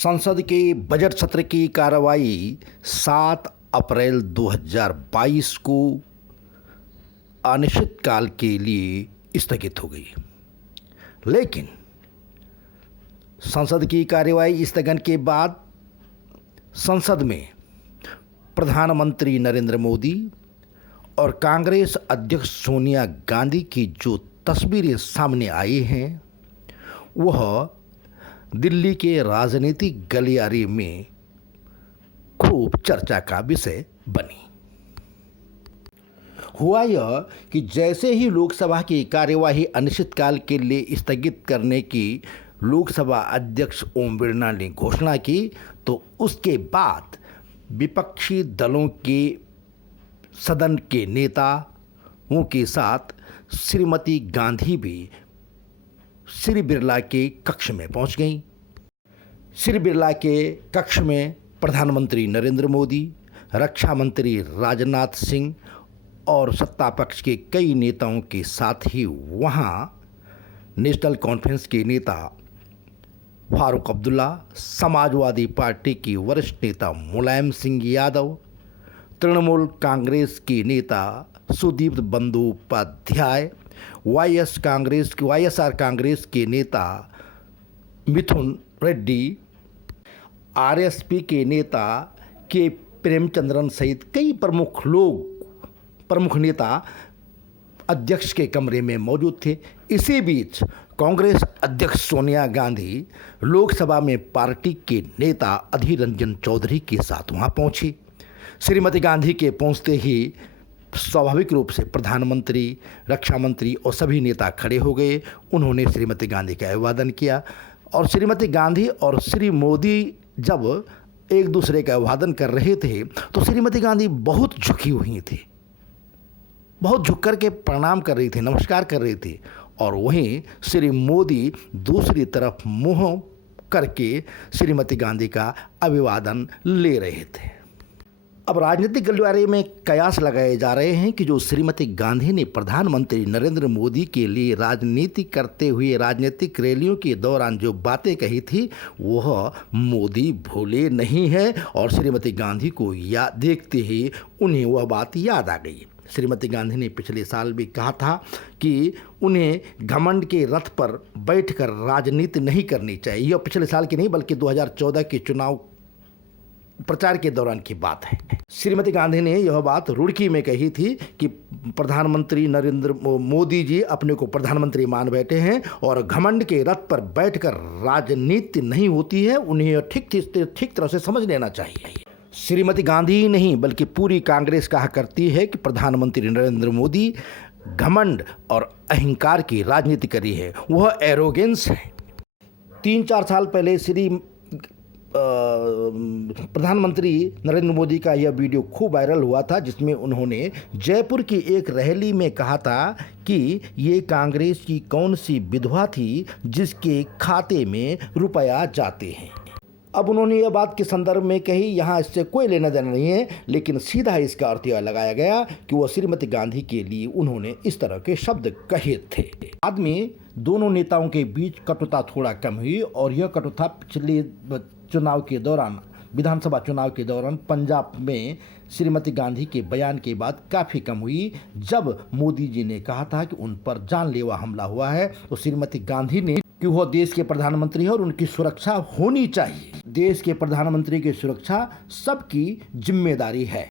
संसद के बजट सत्र की कार्रवाई 7 अप्रैल 2022 को अनिश्चितकाल के लिए स्थगित हो गई। लेकिन संसद की कार्रवाई स्थगन के बाद संसद में प्रधानमंत्री नरेंद्र मोदी और कांग्रेस अध्यक्ष सोनिया गांधी की जो तस्वीरें सामने आई हैं वह दिल्ली के राजनीतिक गलियारे में खूब चर्चा का विषय बनी। हुआ यह कि जैसे ही लोकसभा की कार्यवाही अनिश्चितकाल के लिए स्थगित करने की लोकसभा अध्यक्ष ओम बिरला ने घोषणा की तो उसके बाद विपक्षी दलों के सदन के नेताओं के साथ श्रीमती गांधी भी श्री बिरला के कक्ष में पहुंच गईं। श्री बिरला के कक्ष में प्रधानमंत्री नरेंद्र मोदी, रक्षा मंत्री राजनाथ सिंह और सत्ता पक्ष के कई नेताओं के साथ ही वहां नेशनल कॉन्फ्रेंस के नेता फारूक अब्दुल्ला, समाजवादी पार्टी की वरिष्ठ नेता मुलायम सिंह यादव, तृणमूल कांग्रेस के नेता सुदीप बंदोपाध्याय, वाईएसआर कांग्रेस के नेता मिथुन रेड्डी, आरएसपी के नेता के प्रेमचंद्रन सहित कई प्रमुख नेता अध्यक्ष के कमरे में मौजूद थे। इसी बीच कांग्रेस अध्यक्ष सोनिया गांधी लोकसभा में पार्टी के नेता अधीर रंजन चौधरी के साथ वहां पहुंची। श्रीमती गांधी के पहुंचते ही स्वाभाविक रूप से प्रधानमंत्री, रक्षा मंत्री और सभी नेता खड़े हो गए। उन्होंने श्रीमती गांधी का अभिवादन किया और श्रीमती गांधी और श्री मोदी जब एक दूसरे का अभिवादन कर रहे थे तो श्रीमती गांधी बहुत झुकी हुई थी, बहुत झुक कर के प्रणाम कर रही थी, नमस्कार कर रही थी और वहीं श्री मोदी दूसरी तरफ मुंह करके श्रीमती गांधी का अभिवादन ले रहे थे। अब राजनीतिक गलियारे में कयास लगाए जा रहे हैं कि जो श्रीमती गांधी ने प्रधानमंत्री नरेंद्र मोदी के लिए राजनीति करते हुए राजनीतिक रैलियों के दौरान जो बातें कही थी वह मोदी भूले नहीं है और श्रीमती गांधी को देखते ही उन्हें वह बात याद आ गई। श्रीमती गांधी ने पिछले साल भी कहा था कि उन्हें घमंड के रथ पर बैठकर राजनीति नहीं करनी चाहिए। यह पिछले साल की नहीं बल्कि 2014 के चुनाव प्रचार के दौरान की बात है। श्रीमती गांधी ने यह बात रुड़की में कही थी कि प्रधानमंत्री नरेंद्र मोदी जी अपने को प्रधानमंत्री मान बैठे हैं और घमंड के रथ पर बैठकर राजनीति नहीं होती है, उन्हें ठीक तरह से समझ लेना चाहिए। श्रीमती गांधी ही नहीं बल्कि पूरी कांग्रेस कहा करती है कि प्रधानमंत्री नरेंद्र मोदी घमंड और अहंकार की राजनीति करी है, वह एरोगेंस है। 3-4 साल पहले प्रधानमंत्री नरेंद्र मोदी का यह वीडियो खूब वायरल हुआ था जिसमें उन्होंने जयपुर की एक रैली में कहा था कि ये कांग्रेस की कौन सी विधवा थी जिसके खाते में रुपया जाते हैं। अब उन्होंने यह बात के संदर्भ में कही, यहाँ इससे कोई लेना देना नहीं है, लेकिन सीधा इसका अर्थ यह लगाया गया कि वह श्रीमती गांधी के लिए उन्होंने इस तरह के शब्द कहे थे। बाद में दोनों नेताओं के बीच कटुता थोड़ा कम हुई और यह कटुता पिछले चुनाव के दौरान, विधानसभा चुनाव के दौरान पंजाब में श्रीमती गांधी के बयान के बाद काफ़ी कम हुई। जब मोदी जी ने कहा था कि उन पर जानलेवा हमला हुआ है तो श्रीमती गांधी ने कि वह देश के प्रधानमंत्री है और उनकी सुरक्षा होनी चाहिए। देश के प्रधानमंत्री की सुरक्षा सबकी जिम्मेदारी है।